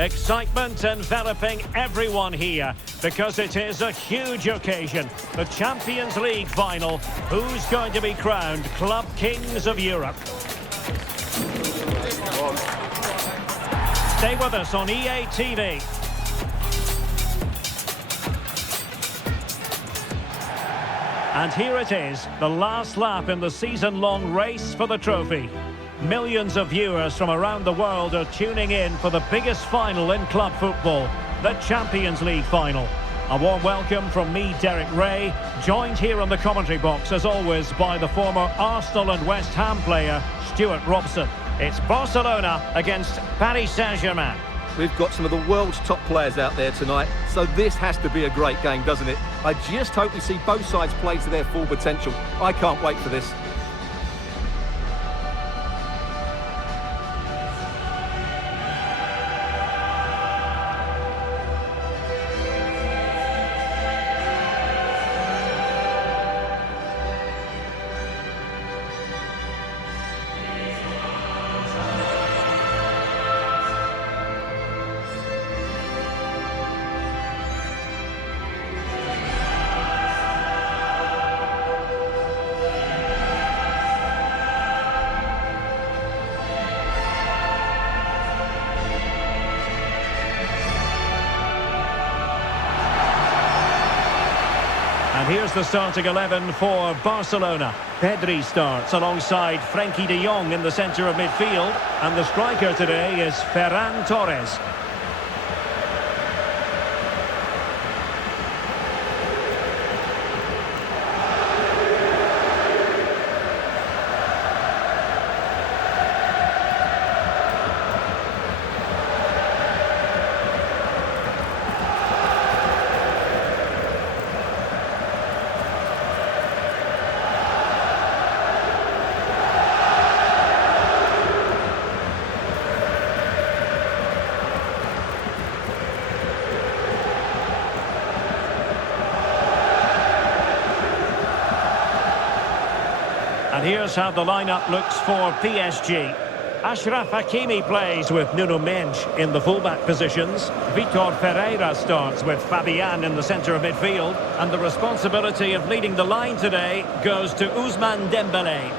Excitement enveloping everyone here because it is a huge occasion. The Champions League final. Who's going to be crowned Club Kings of Europe? Stay with us on EA TV. And here it is, the last lap in the season-long race for the trophy. Millions of viewers from around the world are tuning in for the biggest final in club football, the Champions League final. A warm welcome from me, Derek Ray, joined here on the commentary box, as always, by the former Arsenal and West Ham player, Stuart Robson. It's Barcelona against Paris Saint-Germain. We've got some of the world's top players out there tonight, so this has to be a great game, doesn't it? I just hope we see both sides play to their full potential. I can't wait for this. And here's the starting 11 for Barcelona. Pedri starts alongside Frenkie de Jong in the centre of midfield. And the striker today is Ferran Torres. And here's how the lineup looks for PSG. Achraf Hakimi plays with Nuno Mendes in the fullback positions. Vitor Pereira starts with Fabian in the centre of midfield. And the responsibility of leading the line today goes to Ousmane Dembélé.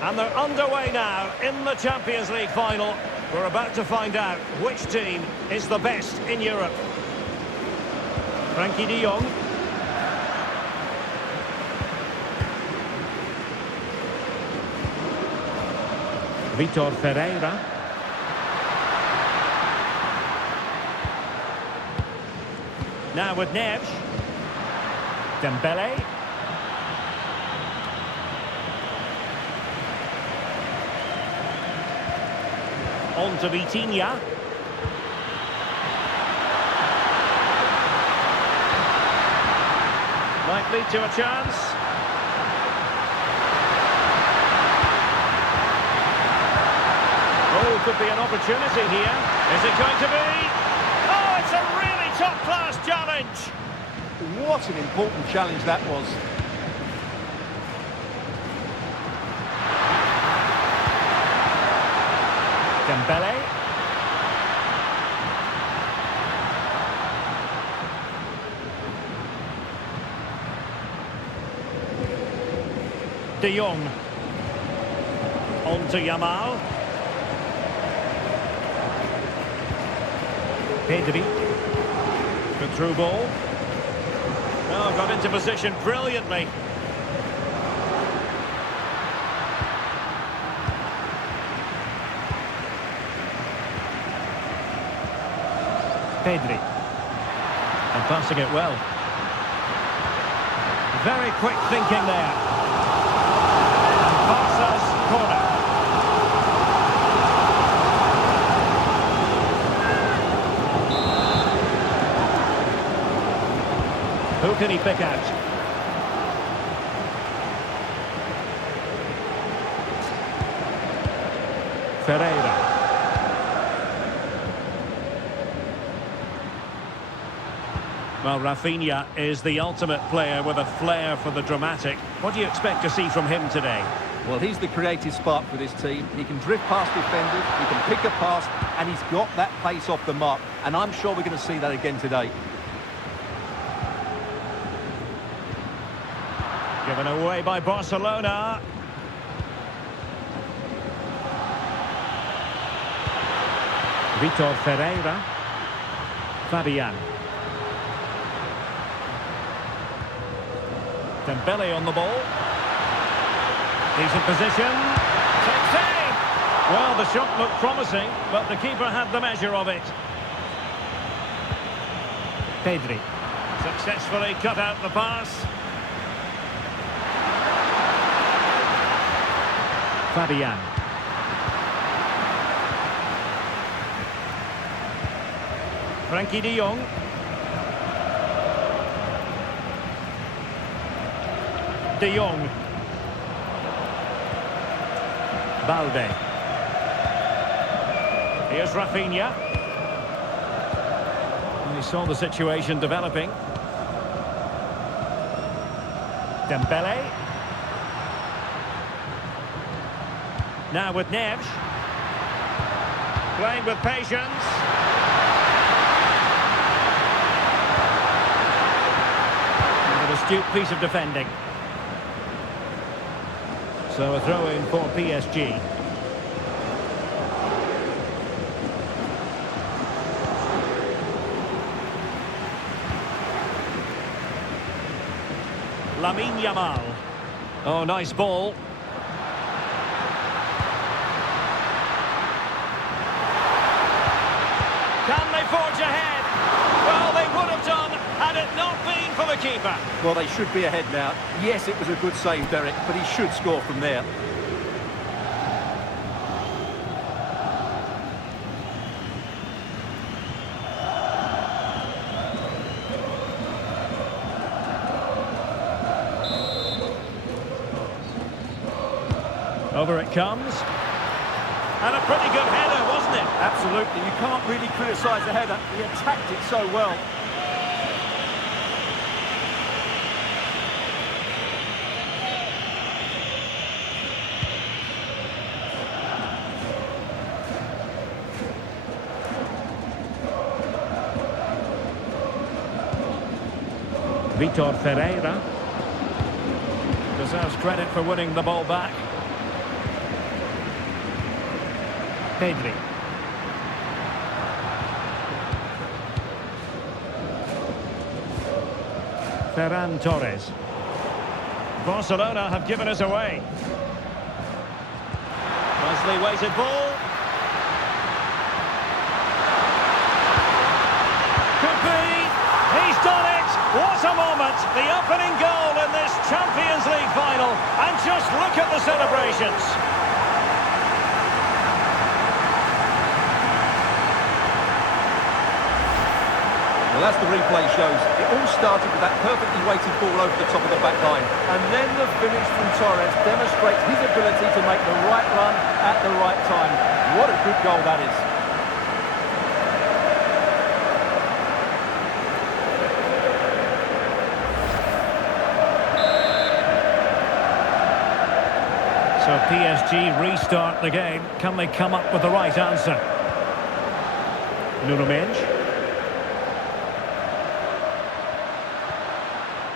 And they're underway now in the Champions League final. We're about to find out which team is the best in Europe. Frenkie de Jong. Vitor Pereira. Now with Neves. Dembélé. On to Vitinha. Might lead to a chance. Oh, could be an opportunity here. Is it going to be? Oh, it's a really top-class challenge. What an important challenge that was. Dembélé. De Jong. On to Yamal. Pedri. Good through ball. Oh, got into position brilliantly. Pedri. And passing it well. Very quick thinking there. Barca's corner. Who can he pick out? Pereira. Well, Rafinha is the ultimate player with a flair for the dramatic. What do you expect to see from him today? Well, he's the creative spark for this team. He can drift past defenders, he can pick a pass, and he's got that pace off the mark. And I'm sure we're going to see that again today. Given away by Barcelona. Vitor Ferreira. Fabian. Dembele on the ball. Decent position. Takes aim. Well, the shot looked promising, but the keeper had the measure of it. Pedri. Successfully cut out the pass. Fabian. Frankie de Jong. De Jong. Balde. Here's Rafinha. And he saw the situation developing. Dembele. Now with Neves. Playing with patience. And an astute piece of defending. So a throw-in for PSG. Lamine Yamal. Oh, nice ball. Can they forge ahead? Well, they would have done had it not been for the keeper. Well, they should be ahead now. Yes, it was a good save, Derek, but he should score from there. Over it comes. And a pretty good header, wasn't it? Absolutely. You can't really criticise the header. He attacked it so well. Vitor Ferreira deserves credit for winning the ball back. Pedri. Ferran Torres. Barcelona have given us away. Nicely weighted ball. Could be. He's done it. What a moment. The opening goal in this Champions League final. And just look at the celebrations. Well, as the replay shows, it all started with that perfectly weighted ball over the top of the back line. And then the finish from Torres demonstrates his ability to make the right run at the right time. What a good goal that is. So PSG restart the game. Can they come up with the right answer? Nuno Mendes.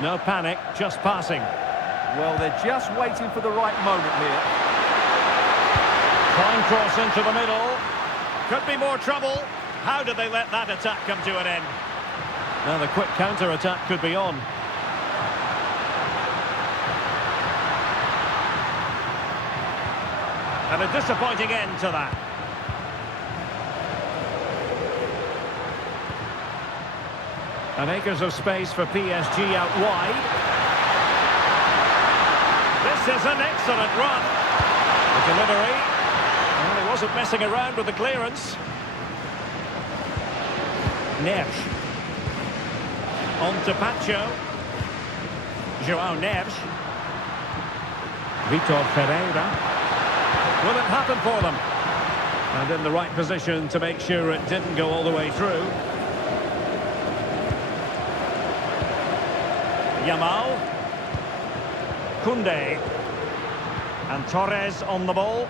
No panic, just passing. Well, they're just waiting for the right moment here. Fine cross into the middle. Could be more trouble. How did they let that attack come to an end? Now the quick counter-attack could be on. And a disappointing end to that. And acres of space for PSG out wide. This is an excellent run. The delivery. Well, he wasn't messing around with the clearance. Neves. On to Pacho. João Neves. Vitor Ferreira. Will it happen for them? And in the right position to make sure it didn't go all the way through. Yamal. Koundé. And Torres on the ball.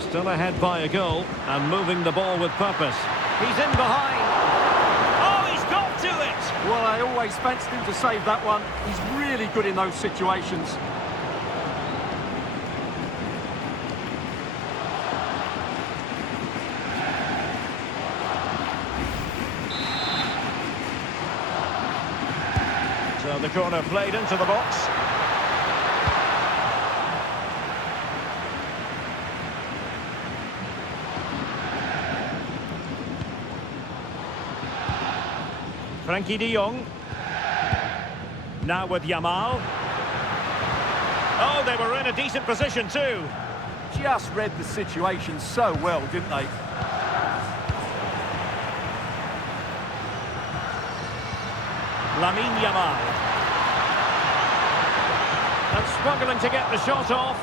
Still ahead by a goal and moving the ball with purpose. He's in behind. Oh, he's got to it! Well, I always fancied him to save that one. He's really good in those situations. So the corner played into the box. Frankie de Jong. Now with Yamal. Oh, they were in a decent position too. Just read the situation so well, didn't they? Lamine Yamal. And struggling to get the shot off.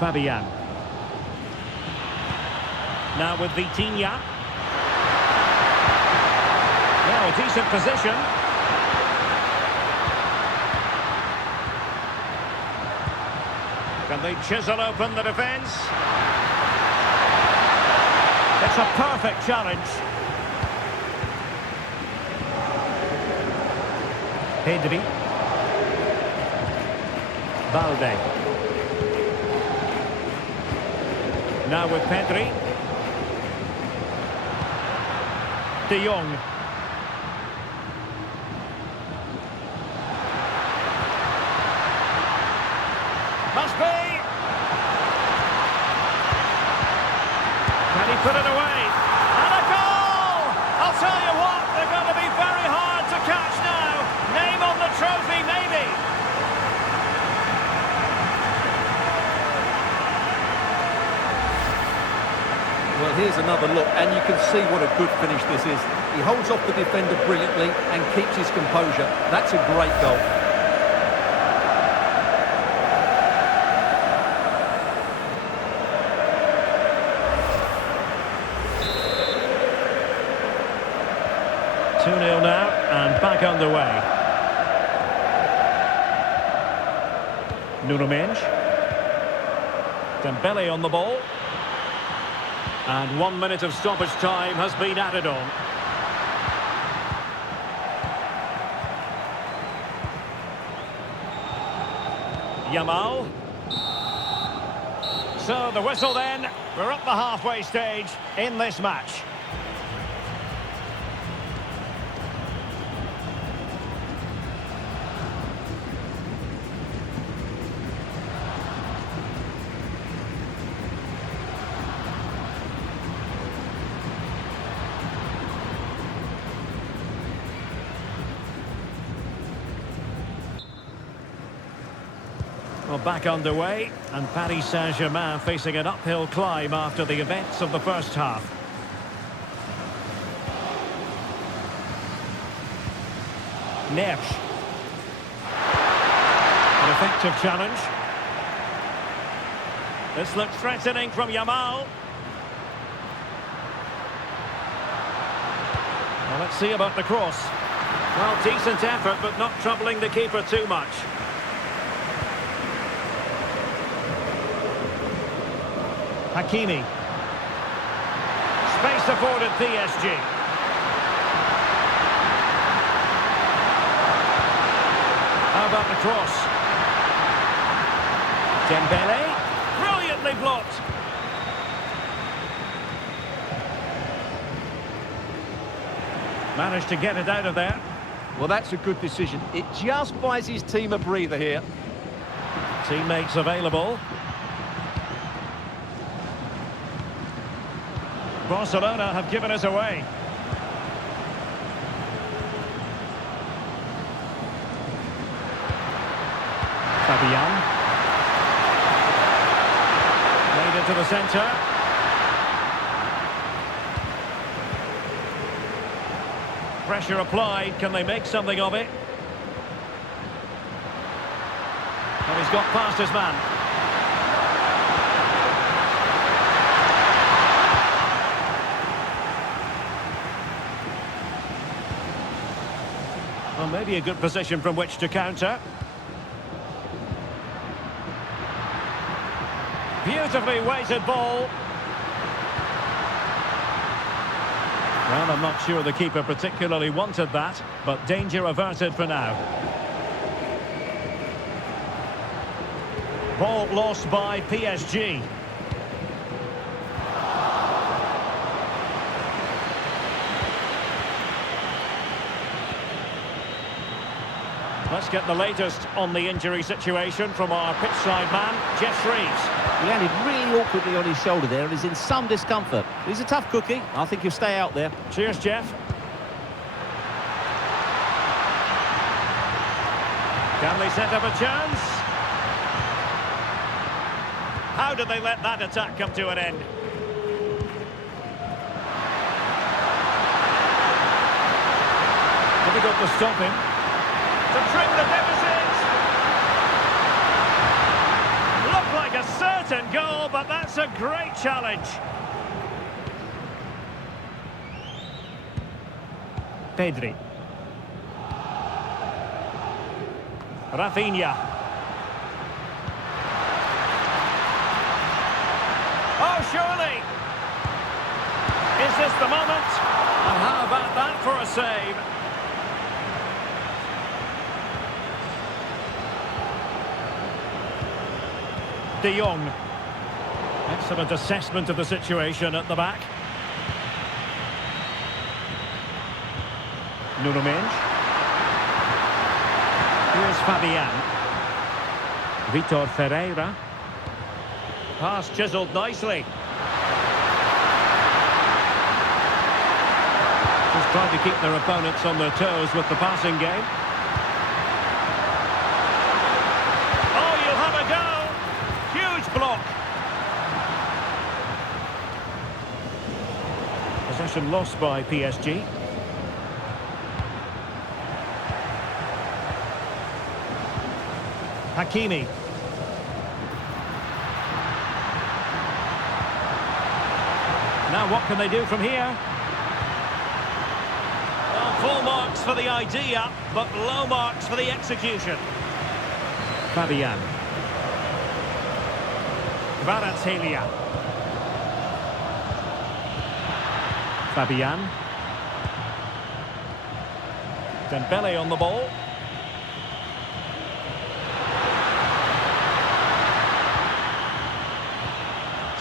Fabian. Now with Vitinha. Now a decent position. Can they chisel open the defence? It's a perfect challenge. Pedri. Balde. Now with Pedri. De Jong. Must be. Can he put it away? And a goal! I'll tell you what, they're going to be very hard to catch now. Name on the trophy, maybe. Well, here's another look, and you can see what a good finish this is. He holds off the defender brilliantly and keeps his composure. That's a great goal. Two 0 now, and back underway. Nuno Mendes. Dembele on the ball. And 1 minute of stoppage time has been added on. Yamal. So the whistle then. We're up the halfway stage in this match. Well, back underway, and Paris Saint-Germain facing an uphill climb after the events of the first half. Neves. An effective challenge. This looks threatening from Yamal. Well, let's see about the cross. Well, decent effort, but not troubling the keeper too much. Hakimi. Space afforded PSG. How about the cross? Dembele. Brilliantly blocked. Managed to get it out of there. Well, that's a good decision. It just buys his team a breather here. Teammates available. Barcelona have given us away. Fabian. Played into the centre. Pressure applied. Can they make something of it? Well, he's got past his man. Well, maybe a good position from which to counter. Beautifully weighted ball. Well, I'm not sure the keeper particularly wanted that, but danger averted for now. Ball lost by PSG. Let's get the latest on the injury situation from our pitchside man, Jeff Shreves. He landed really awkwardly on his shoulder there and is in some discomfort. He's a tough cookie. I think he'll stay out there. Cheers, Jeff. Can they set up a chance? How did they let that attack come to an end? Difficult to stop him. To trim the deficit. Looked like a certain goal, but that's a great challenge. Pedri. Rafinha. Oh, surely. Is this the moment? And how about that for a save? De Jong. Excellent assessment of the situation at the back. Nuno Mendes. Here's Fabian. Vitor Ferreira. Pass chiselled nicely. Just trying to keep their opponents on their toes with the passing game. Oh, you'll have a go! Huge block. Possession lost by PSG. Hakimi. Now what can they do from here? Well, full marks for the idea, but low marks for the execution. Fabian. Kvaratskhelia. Fabian. Dembele on the ball.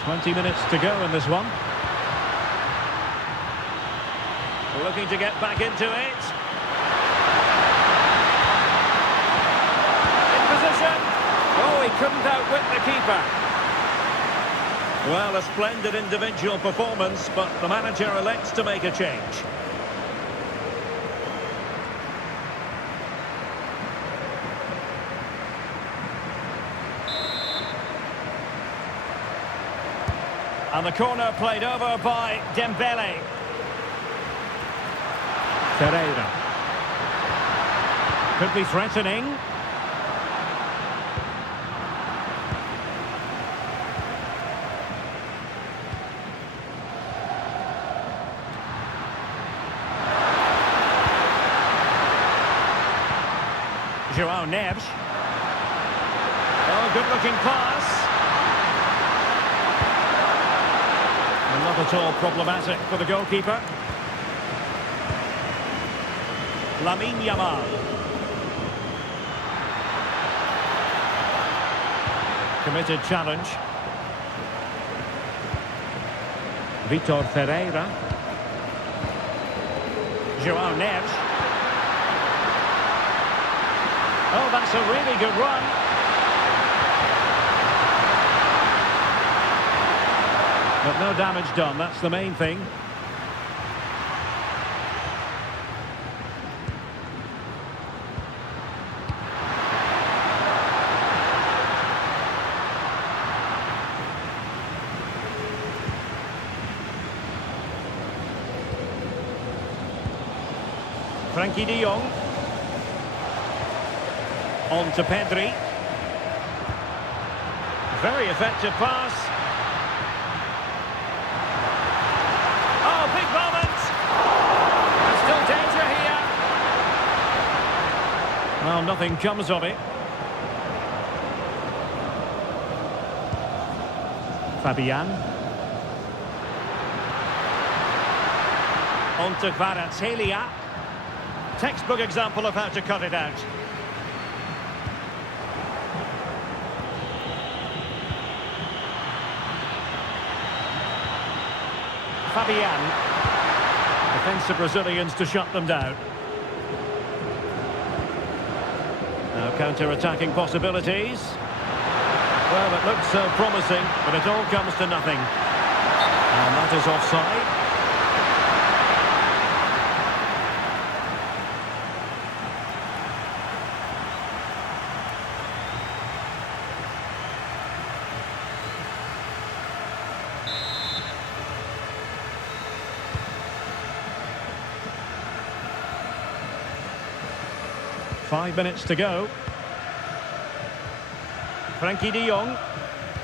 "20 minutes to go in this one. Looking to get back into it. In position. Oh, he couldn't outwit the keeper. Well, a splendid individual performance, but the manager elects to make a change. And the corner played over by Dembele. Ferreira. Could be threatening. João Neves. Oh, good-looking pass. Not at all problematic for the goalkeeper. Lamine Yamal. Committed challenge. Vitor Ferreira. João Neves. Oh, that's a really good run. But no damage done, that's the main thing. Frankie de Jong. On to Pedri. Very effective pass. Oh, big moment. There's still danger here. Well, nothing comes of it. Fabian. On to Kvaratskhelia. Textbook example of how to cut it out. Fabian. Defensive Brazilians to shut them down. Now counter-attacking possibilities. Well, it looks so promising, but it all comes to nothing. And that is offside. Five minutes to go. Frankie de Jong.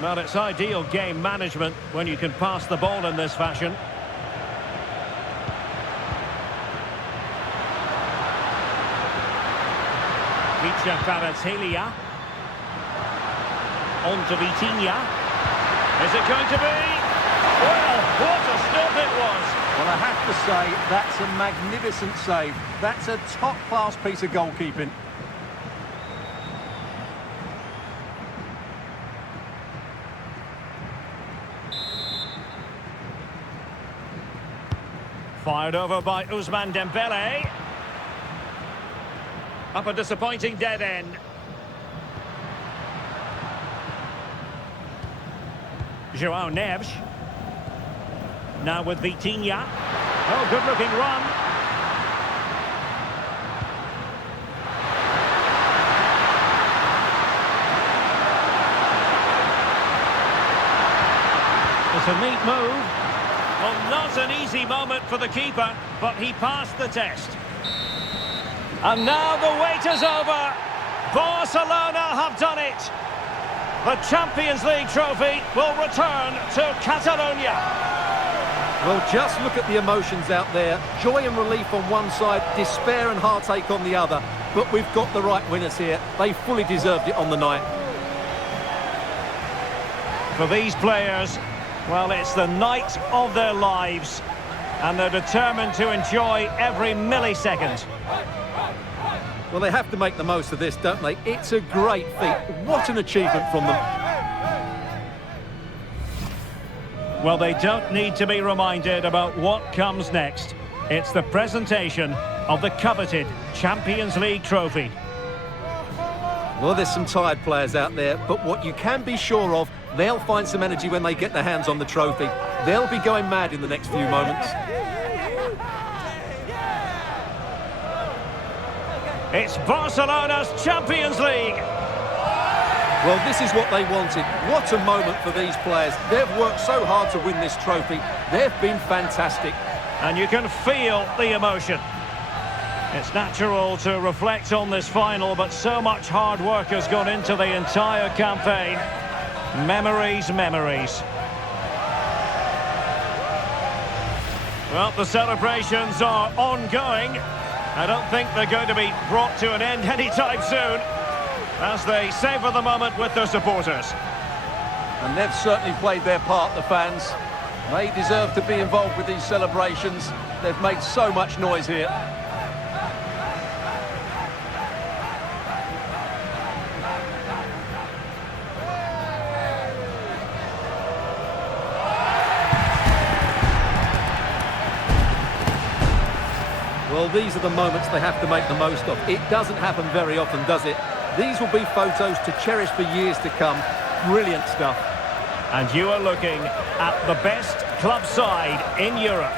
Well, it's ideal game management when you can pass the ball in this fashion. Kvaratskhelia. On to Vitinha. Is it going to be? Well, what a stop it was. Well, I have to say, that's a magnificent save. That's a top-class piece of goalkeeping. Fired over by Mzpanda. Up a disappointing dead end. João Neves. Now with Vitinha. Oh, good-looking run. It's a neat move. Well, not an easy moment for the keeper, but he passed the test. And now the wait is over. Barcelona have done it. The Champions League trophy will return to Catalonia. Well, just look at the emotions out there. Joy and relief on one side, despair and heartache on the other. But we've got the right winners here. They fully deserved it on the night. For these players, well, it's the night of their lives, and they're determined to enjoy every millisecond. Well, they have to make the most of this, don't they? It's a great feat. What an achievement from them. Well, they don't need to be reminded about what comes next. It's the presentation of the coveted Champions League trophy. Well, there's some tired players out there, but what you can be sure of, they'll find some energy when they get their hands on the trophy. They'll be going mad in the next few moments. It's Barcelona's Champions League. Well, this is what they wanted. What a moment for these players. They've worked so hard to win this trophy. They've been fantastic. And you can feel the emotion. It's natural to reflect on this final, but so much hard work has gone into the entire campaign. Memories, memories. Well, the celebrations are ongoing. I don't think they're going to be brought to an end anytime soon, as they savour the moment with their supporters. And they've certainly played their part, the fans. They deserve to be involved with these celebrations. They've made so much noise here. Well, these are the moments they have to make the most of. It doesn't happen very often, does it? These will be photos to cherish for years to come. Brilliant stuff. And you are looking at the best club side in Europe.